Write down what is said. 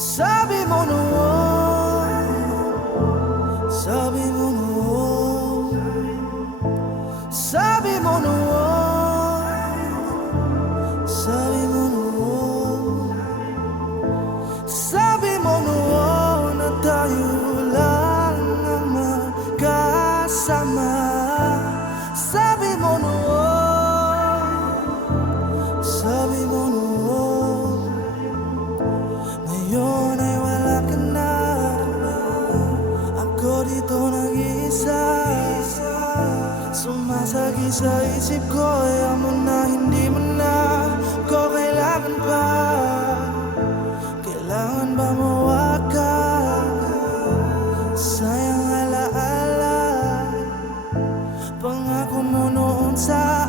Sabi mo noon, sabi mo noon, sabi mo noon, sabi mo noon, sabi mo noon na tayo lang ang magkasama. Sabi mo noon, sabi mo noon, ngayon ay wala ka na. Ako dito nag-iisa, sumasagi sa isip ko. Ayaw mo na, hindi mo na ko kailangan pa. Kailangan ba mawakan? Sayang alaala, pangako mo noon sa